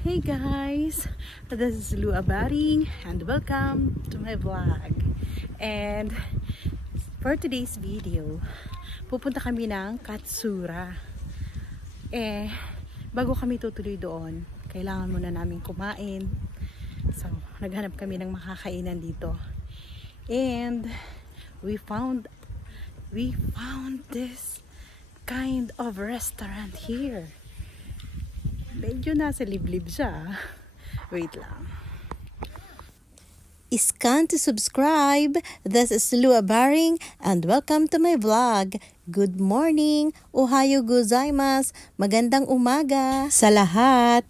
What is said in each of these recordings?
Hey guys, this is Lou Abaring and welcome to my vlog. And for today's video, pupunta kami ng Katsura. Bago kami tutuloy doon, kailangan muna namin kumain. So, naghanap kami ng makakainan dito. And we found this kind of restaurant here. Medyo nasa liblib siya. Wait lang. Iscan to subscribe. This is Lou Abaring and welcome to my vlog. Good morning. Ohayo gozaimasu. Magandang umaga sa lahat.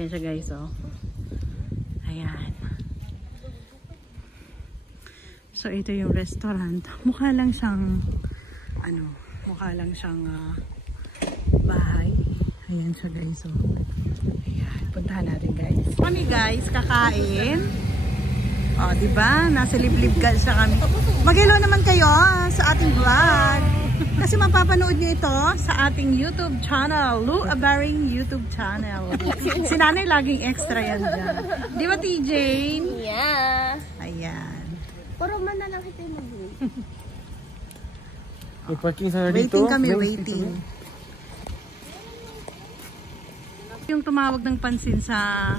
Ayan siya guys, oh. Ayan. So ito yung restaurant. Mukha lang siyang bahay. Ayan siya guys, oh. Ayan, puntahan natin guys. Kami guys, kakain. Oh, diba? Nasa liblib guys siya kami. Mag-hello naman kayo sa ating vlog. Kasi mapapanood niyo ito sa ating YouTube channel, Lou Abaring YouTube channel. Si Nanay laging extra yan dyan. Di ba, TJ? Yeah. Ayan. Puro man na lang kita yung mag-wait. May parking sana dito. Waiting kami, waiting. Yung tumawag ng pansin sa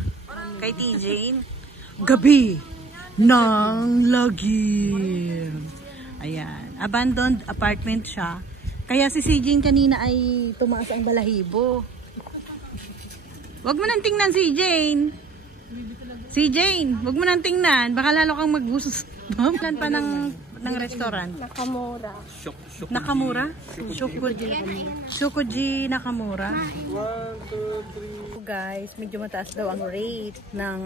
kay TJ, gabi ng lagim. Ayan. Abandoned apartment siya. Kaya si CJ kanina ay tumaas ang balahibo. Wag mo nang tingnan si Jane. Si Jane, wag mo nang tingnan. Baka lalo kang magbusos. Plan pa ng restaurant. Nakamura. Nakamura? Shokuji Nakamura. 1, 2, 3. Guys, medyo mataas daw ang rate ng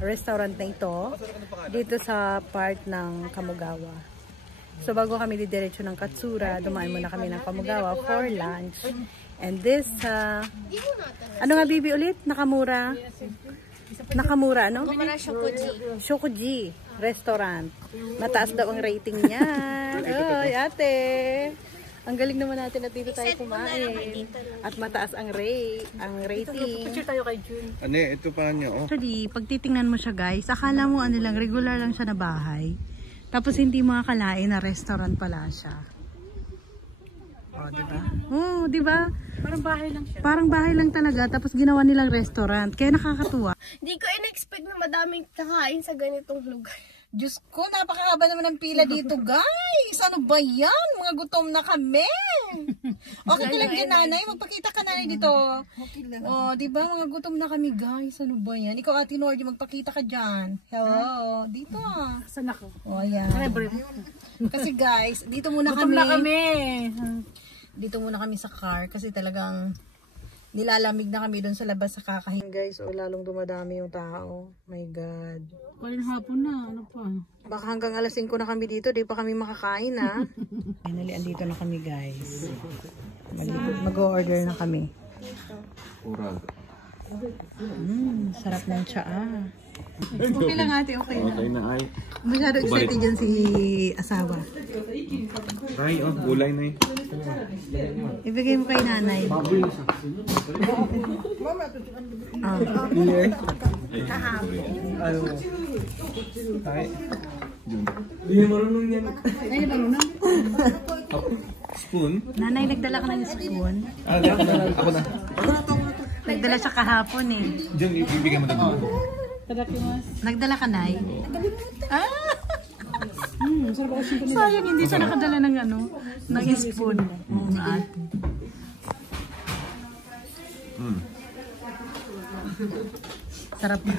restaurant na ito dito sa part ng Kamogawa. So bago kami didiretso ng Katsura, dumaan muna kami ng Kamogawa for lunch. And this, ano nga bibi ulit? Nakamura? Nakamura, no? Shokuji Restaurant. Mataas daw ang rating niya. Oy, ate! Ang galing naman natin at dito tayo kumain. At mataas ang rating. Picture tayo kay June. Ano, ito pa niyo. Oh. Actually, pag titingnan mo siya guys, akala mo regular lang siya na bahay. Tapos hindi mo akalain na restaurant pala siya. Oh, di ba? Oh, di ba? Parang bahay lang siya. Parang bahay lang talaga tapos ginawa nilang restaurant. Kaya nakakatuwa. Hindi ko in-expect na madaming kakain sa ganitong lugar. Diyos ko, napakahaba naman ng pila dito, guys. Ano ba yan? Mga gutom na kami. Okay ka lang din, Nanay. Magpakita ka, Nanay, dito. Okay lang. Oh, di ba? Mga gutom na kami, guys. Ano ba yan? Ikaw, Ate Nordy, magpakita ka dyan. Hello. Dito. Saan ako? Oh, ayan. Kasi, guys, dito muna Gutom kami. na kami. Dito muna kami sa car kasi talagang nilalamig na kami doon sa labas sa kakahin. Guys, lalong dumadami yung tao. My God. Kaling hapon na. Ano pa? Baka hanggang alas 5 na kami dito, di pa kami makakain ha. Finally, andito na kami guys. Mag-o-order na kami. Sarap ng tsaa. Okay lang ate, okay na. Okay na ay. Masyado excited dyan si asawa. Ay, oh, gulay na eh. Ibigay mo kay Nanay. Ano? Ay. Hindi marunong yan. Ay, marunong. Spoon? Nanay, nagdala ka ng spoon. Ako na. Nagdala siya kahapon eh. Diyan, ibigay mo na dito. Nagdala ka, Nay? Sayang, hindi siya nakadala ng ng spoon. Ate. Sarap na.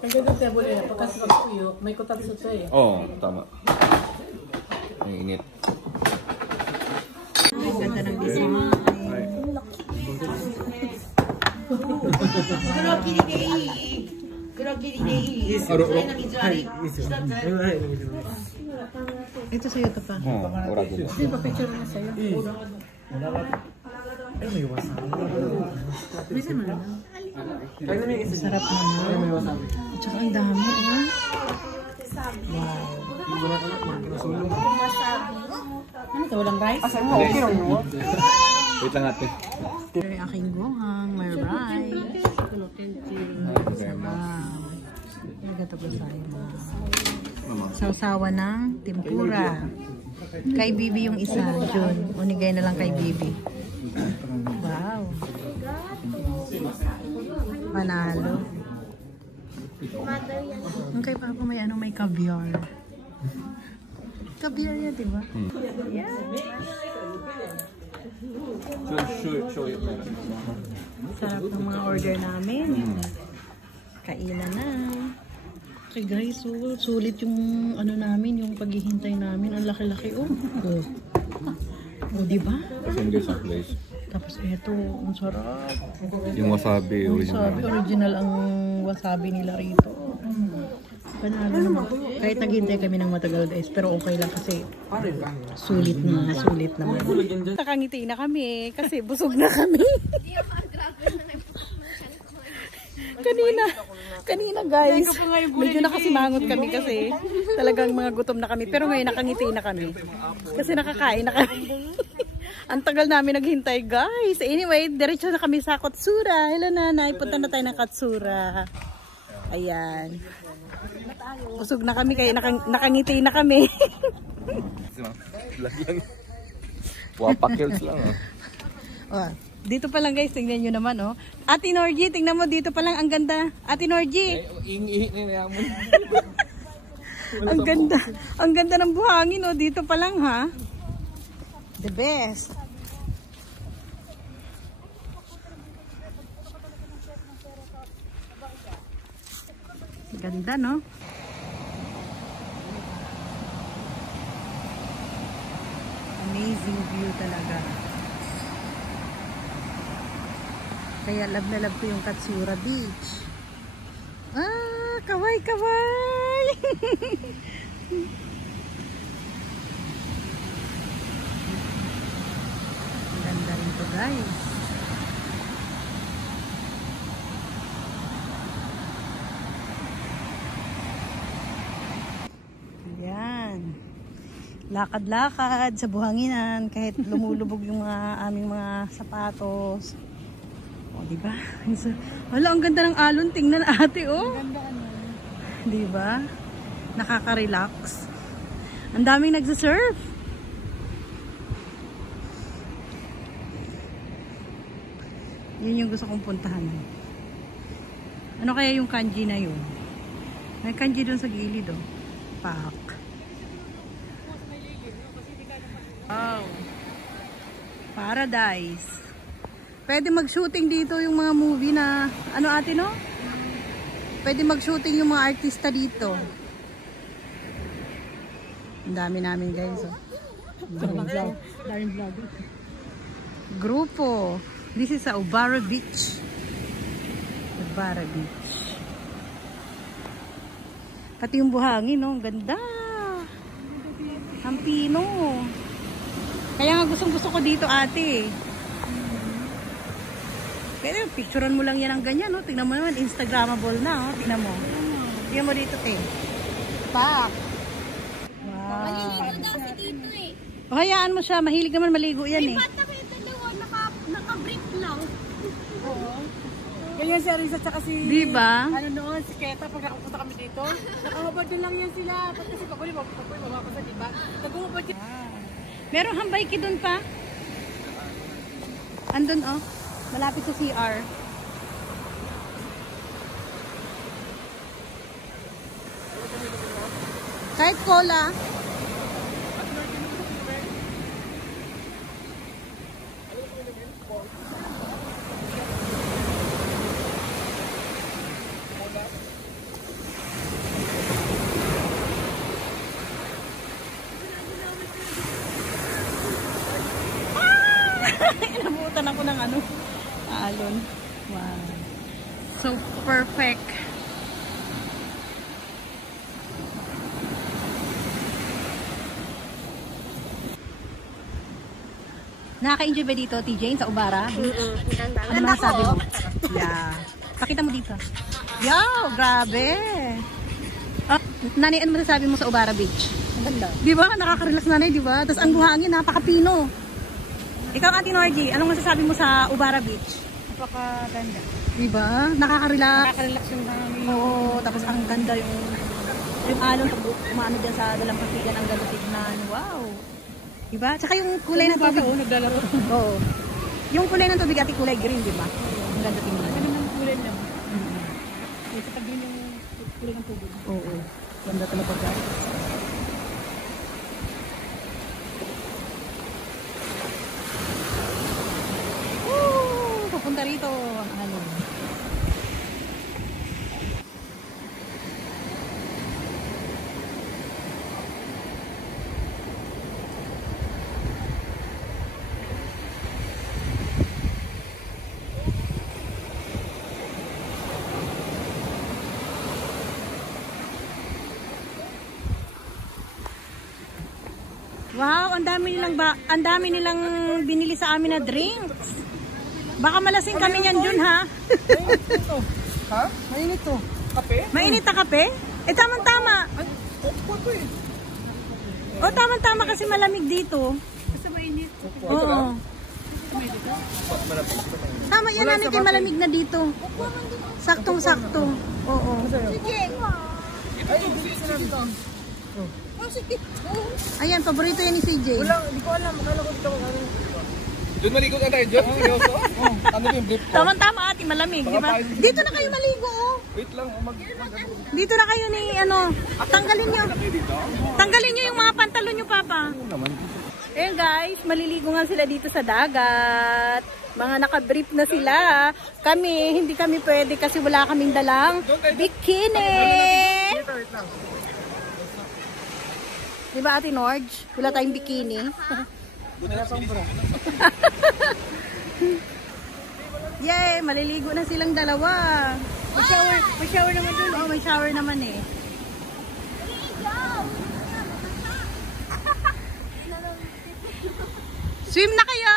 Ang ganda table eh. Pagkas pagpuyo, may kutatsu to eh. Oo, tama. Ang init. Ang ganda ng design. Ito sa'yo ito pa. Orado. Hindi pa picture na sa'yo. Bisa mo na. Sarap naman. At saka ang dami. Wow. Ano ito? Walang rice? Wait lang natin. May aking gohang, may rice. Wow. Sausawa ng tempura. Kay Bibi yung isa, Jun. Unigay na lang kay Bibi. Wow. Panalo. Ang kay Papa may ano, may caviar. Caviar yan, diba? Yeah. Show it. Sarap ng mga order namin. Kainan na. Okay guys, sulit yung ano namin, yung paghihintay namin. Ang laki-laki oh. Oh, diba? Kasi guys ang place. Tapos eto, ang sarap. Yung wasabi original. Original ang wasabi nila rito. Panalo naman. Kahit naghintay kami ng matagal guys, pero okay lang kasi sulit naman. Nakangiti na kami kasi busog na kami. Kanina guys, medyo nakasimangot kami kasi talagang mga gutom na kami. Pero ngayon nakangiti na kami kasi nakakain na kami. Ang tagal namin naghintay guys. Anyway, diretso na kami sa Katsura. Hello nanay, punta na tayo ng Katsura. Ayan. Busog na kami kaya nakangiti na kami. Wapak kills lang Oh, dito pa lang guys, tingnan nyo naman oh. Ate Norgie, tingnan mo dito pa lang, ang ganda. Ate Norgie. Ang ganda ng buhangin oh, dito pa lang ha. The best. Ganda no? Amazing view talaga. Kaya love na love ko yung Katsura Beach. Ah, kaway! Ganda rin to guys. Yan. Lakad-lakad sa buhanginan kahit lumulubog yung mga aming mga sapatos. O, diba? Wala, ang ganda ng alon. Tingnan ate, oh. Diba? Nakaka-relax. Ang daming nagsasurf. Yun yung gusto kong puntahan. Ano kaya yung kanji na yun? May kanji dun sa gilid, oh. Pak. Wow. Paradise. Pwede mag-shooting dito yung mga movie na, ano ate no? Pwede mag-shooting yung mga artista dito. Ang dami namin guys. Oh. Daming vlog. Grupo. This is sa Ubara Beach. Ubara Beach. Pati yung buhangin, no? Ganda. Ang pino. Kaya nga gustong-gusto ko dito ate. Pero picturean mo lang yan ng ganyan, no? Tingnan mo naman, Instagrammable na, oh. Tingnan mo. Tingnan mo dito, te. Pak. Wow. Maliligo daw si Tito eh. O, hayaan mo siya. Mahilig naman maligo yan eh. May bata kayo dalawa, naka-brief lang. Oo. Ganyan si Arisa tsaka si... Diba? Ano noon, si Keta, pag nakapunta kami dito, nakahubad din lang yan sila. Pag kasi pagbuli, mababasa, diba? Nag-uhubad yan. Merong hambayki dun pa. Andun, oh. Malapit sa CR. Kahit cola. Inabutan ako ng ano. Alon. Wow. So perfect. Nakaka-enjoy ba dito, TJ, sa Ubara? Ano masasabi mo? Yeah. Pakita mo dito. Yo, grabe. Nanay, ano masasabi mo sa Ubara Beach? Ang ganda. Di ba? Nakaka-relax nanay, di ba? Tapos ang buhangin, napaka-pino. Ikaw, Ate Norgie, anong masasabi mo sa Ubara Beach? Napakaganda. Di ba? Nakaka-relax. Nakaka-relax yung hangin. Oo, tapos ang ganda yung alon, pag umano dyan sa dalampasigan, ang ganda tignan. Wow. Diba? Tsaka yung kulay ng tubig. Oo, naglalaro. Oo. Yung kulay ng tubig ati kulay green, di ba? Ang ganda tingnan. Ano naman kulay lang. Yung sa tabi yung kulay ng tubig. Oo. Ganda talaga guys. Woo! Papunta rito ang alon. Wow, ang dami nilang binili sa amin na drinks. Baka malasing kami niyan dun, ha? Ha? Mainit to. Kape? Mainit na kape? Eh, tamang-tama. O, tamang-tama kasi malamig dito. Basta mainit. Oo. Tama yan, nanay, kay malamig na dito. Saktong-sakto. Oo. Ayan, paborito yan ni CJ. Wala, hindi ko alam. Akala ko dito kung ano. Doon maligo ka tayo, Jeff. Seryoso? Ano yung brief ko? Tama-tama ate, malamig, di ba? Dito na kayo maligo, oh. Wait lang, Dito na kayo ni, tanggalin nyo. Tanggalin nyo yung mga pantalon nyo, Papa. Ayan guys, maliligo nga sila dito sa dagat. Mga naka-brief na sila. Kami, hindi kami pwede kasi wala kaming dalang bikini. Diba Ate Norge? Wala tayong bikini. Yay! Maliligo na silang dalawa. May shower naman dun. Oh, may shower naman eh. Swim na kayo!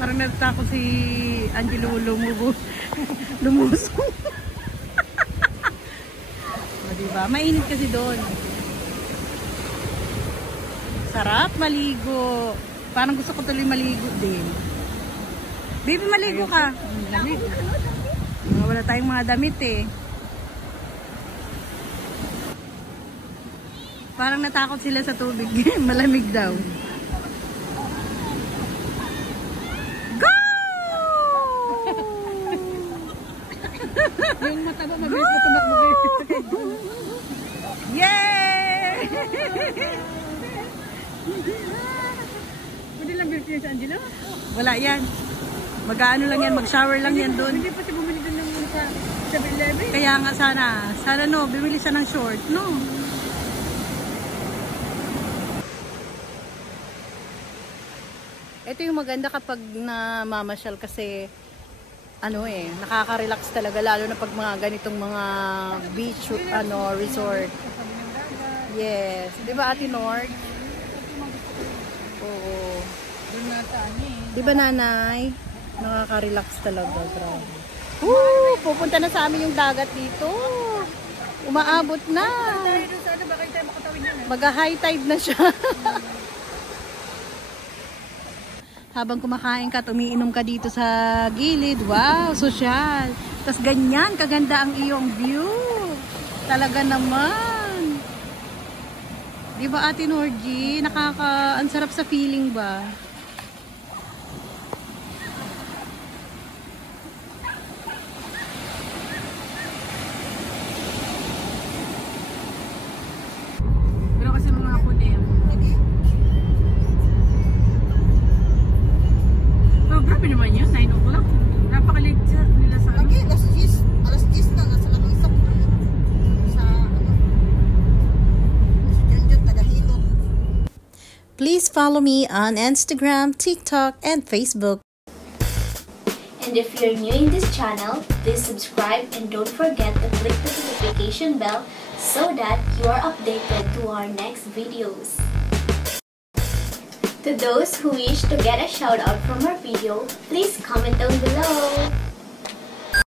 Parang natakot si Angelo lumusong. Diba? Mainit kasi doon. Sarap maligo. Parang gusto ko tuloy maligo din. Baby, maligo ka. Damit. Wala tayong mga damit eh. Parang natakot sila sa tubig. Malamig daw. Go! Yung mataba, mabilis na tumakbo. Yay! Pwede lang bilhin sa Angelo? Wala yan. Mag-ano lang yan, mag-shower lang yan doon. Hindi pa siya bumili doon ng sa 7-Eleven. Kaya nga sana no, bibili siya ng short, no? Ito yung maganda kapag namamasyal kasi nakaka-relax talaga lalo na pag mga ganitong mga beach resort. Yes, 'di ba Ate Nord? Oo. Doon nataan eh. 'Di ba nanay? Nakaka-relax talaga, grabe. Woo! Pupunta na sa amin yung dagat dito. Umaabot na. Tayo doon sa ano, baka tayo makatawid yan. Mag-high tide na siya. Habang kumakain ka at umiinom ka dito sa gilid. Wow, sosyal. Tapos ganyan, kaganda ang iyong view. Talaga naman. Di ba Ate Norgie? Ang sarap sa feeling ba? Pero kasi mga ako din. Pero grabe naman yun, 9 o'clock. Napakalit nila sa ano. Alas 10 na, nasa lamang isang sa Junjun, Tagahilo. Please follow me on Instagram, TikTok, and Facebook. And if you're new in this channel, please subscribe and don't forget to click the notification bell so that you are updated to our next videos. To those who wish to get a shout out from our video, please comment down below.